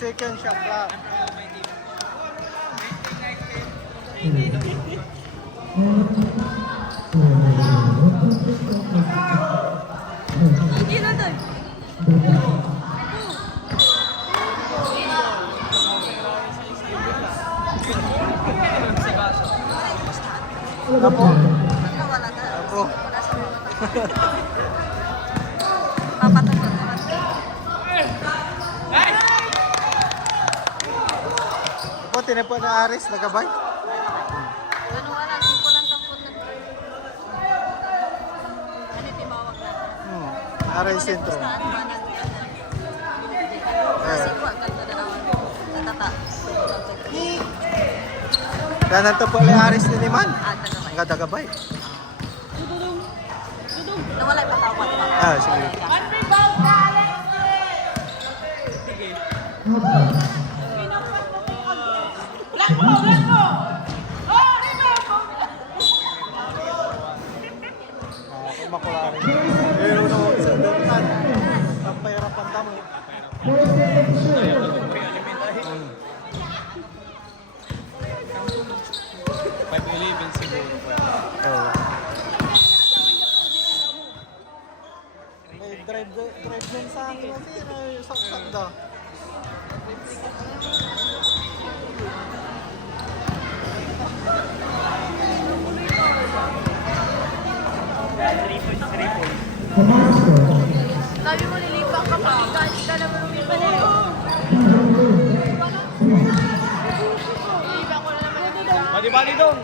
Second shot lang. Hindi na doon. Apo. Wala na. Apo. Papatungkol. Apo, tinipo na Aris, nagabay. Ano wala, simpulan tampon na. Ano timawag na? Aris sentro. Kasi ko, ang ganda na naman. Tatata. Danan to po ni Aris ni Niman. Tagabay. Ang gagabay. Nawala yung patawad. Ah, sige. Makulari. Pero no, sa doon ang pahirapan tamo. Drive din sa akin kasi saksak daw. Sabi mo nilipat ka pa. Galing ka naman umipan eh. Nilipat ko na naman ang nila. Bali-bali dong!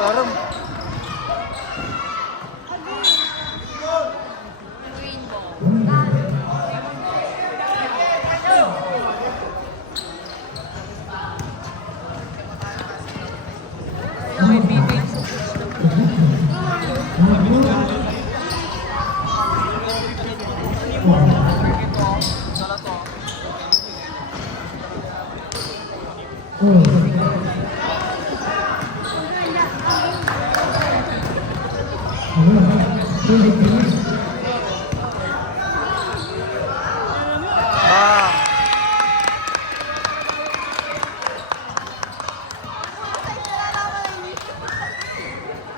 Alam. Green ball.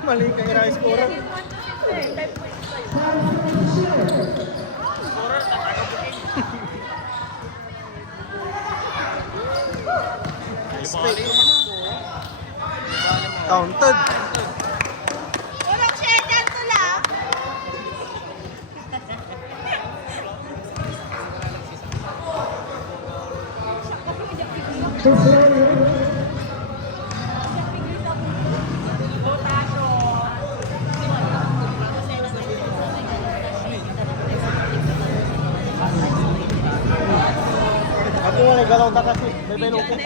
Mali ka i-rise scorer. Counted. Walang cheddar to lang. Ako wala galaw ta kasi. May benuko.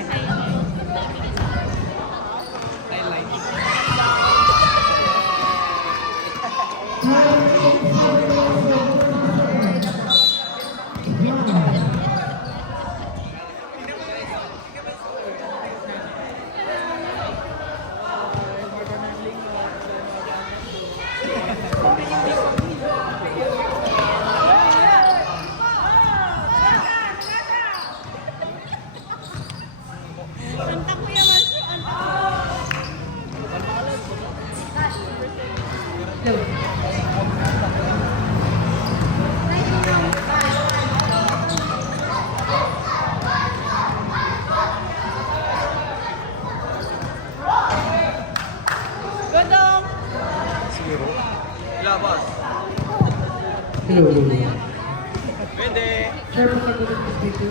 Pwede. Share mo sa group ng dito.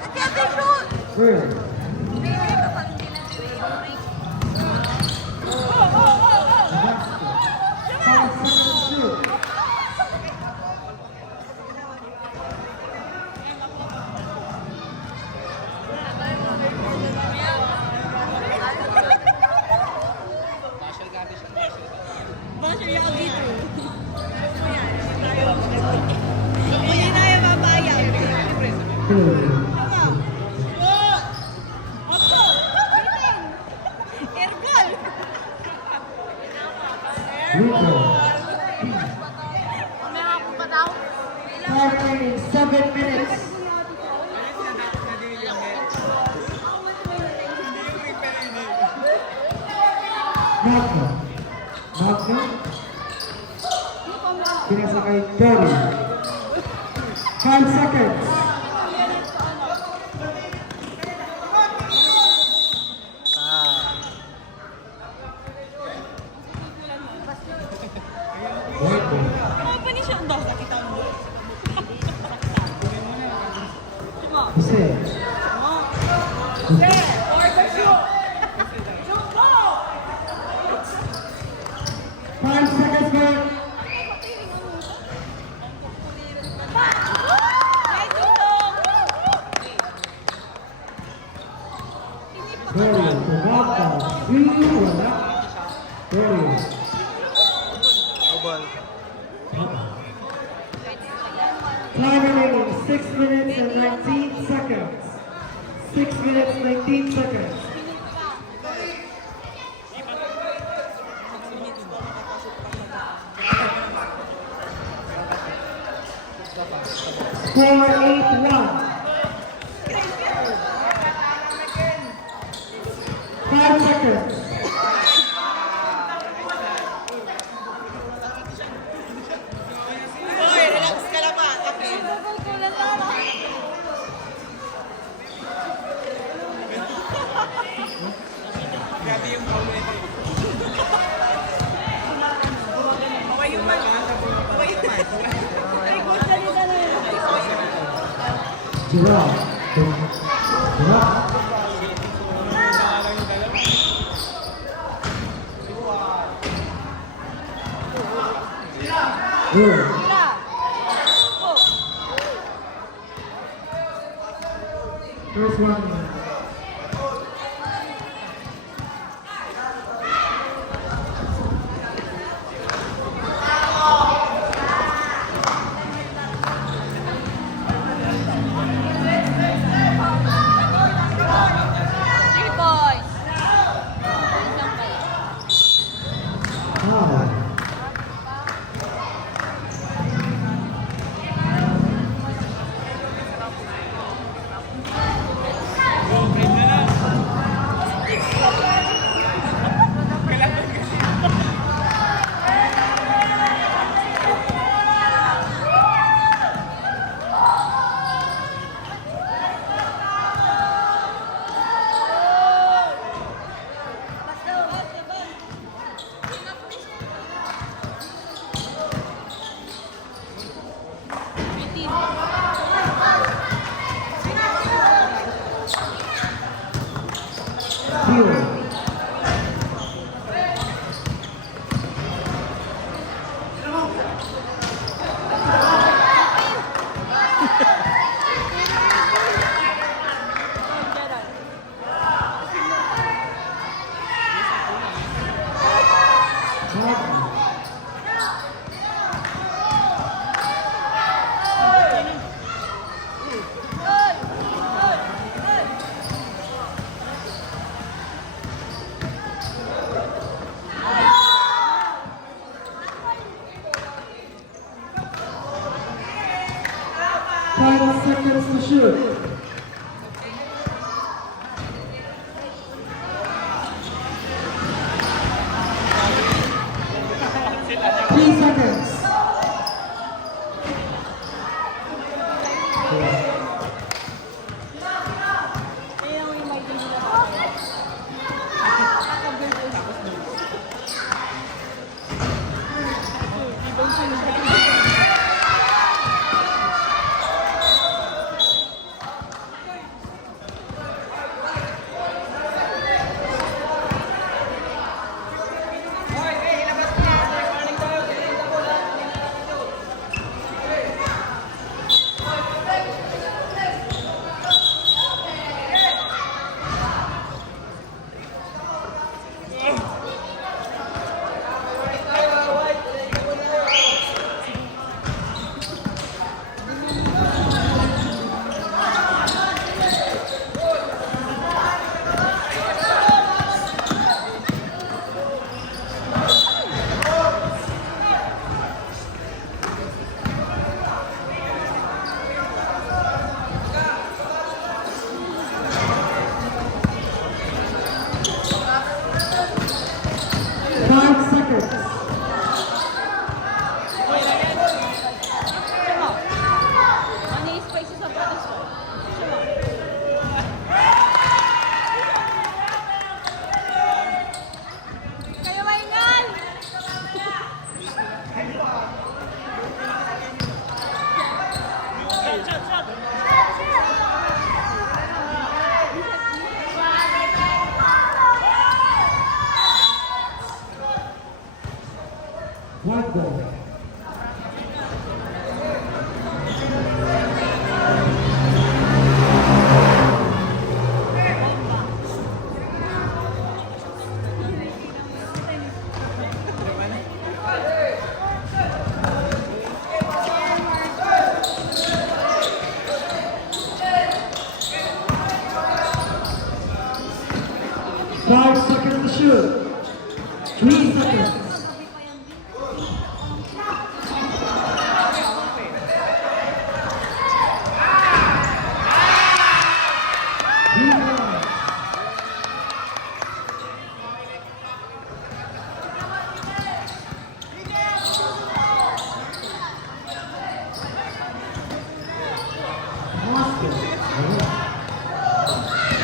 Ate, shoot! Where? Basher yung dito. Hindi na yung mapayag. Airball! May ako pa daw. 7 minutes. Magna. Magna. Pinasakay Terry. 5 seconds. Ah. Ano pa ni siya? Ang daw, nakita mo. Jose. Order shoot! 5 seconds more. Ay, tutong! Terry. Tumapa. 3. Wala. Terry. Obal. Time remaining 6 minutes and 19 seconds. 6 minutes, 19 seconds. Score 8-1. 5 seconds. Boy, relax ka lang ba? Okay. Giraffe. Giraffe. Good. First one. Five. Zero. Final seconds to shoot. Three seconds. One goal. Five seconds to shoot. 3 seconds.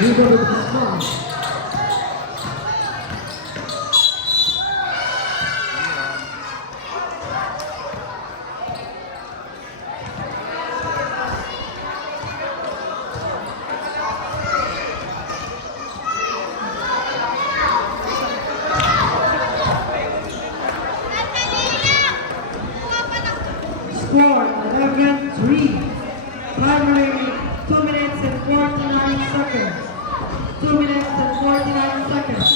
We go to the strong. Score 11-3. Time remaining 2 minutes and 49 seconds. 2 minutes and 49 seconds.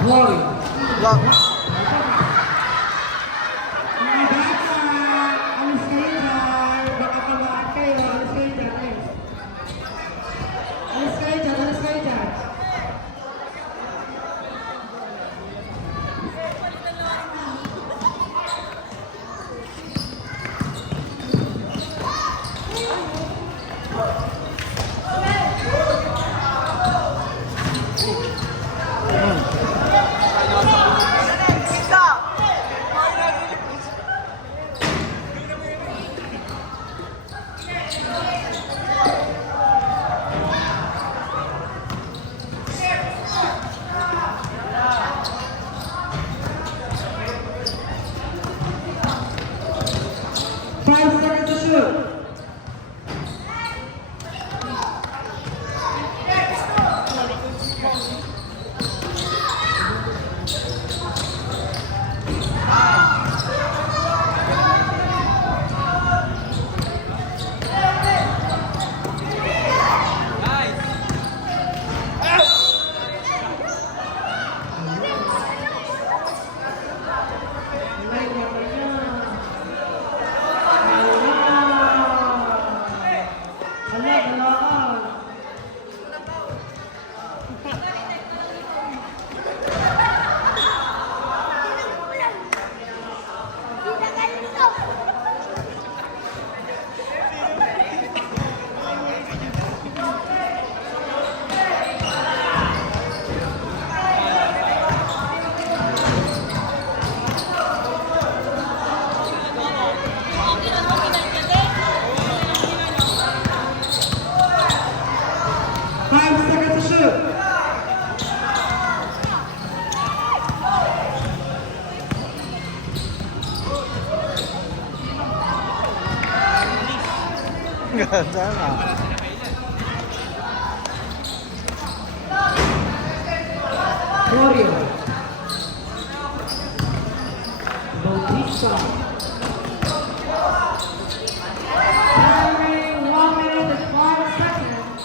Glory. Block. Mga bata, alis kayo dyan. Baka kamaan kayo. Alis kayo dyan. Alis kayo dyan. Alis kayo dyan. Ganda na. Gloria. Bautista. Timing 1 minute and 5 seconds.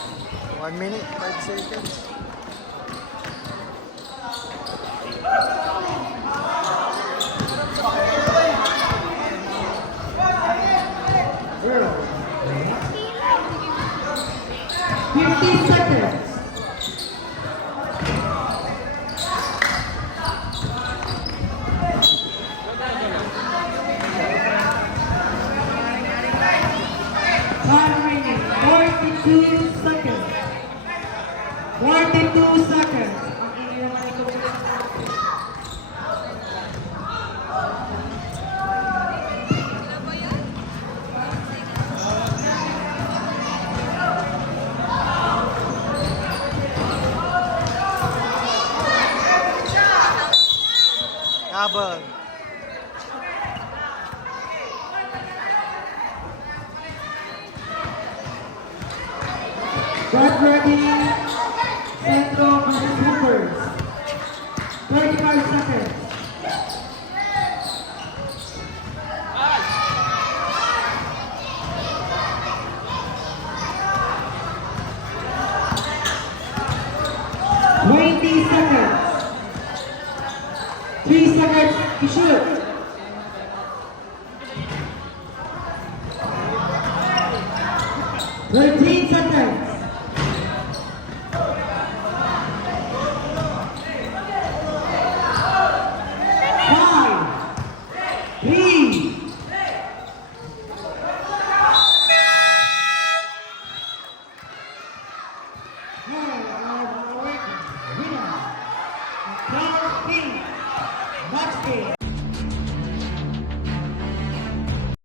1 minute, 5 seconds. Zero. 15 seconds. Time remaining 42 seconds. 42 seconds. Ang ingay naman ito. laban. Get ready. Central versus Hoopers. 35 seconds. Seconds. 3 seconds to shoot. 13 seconds. 5, 3. Match game.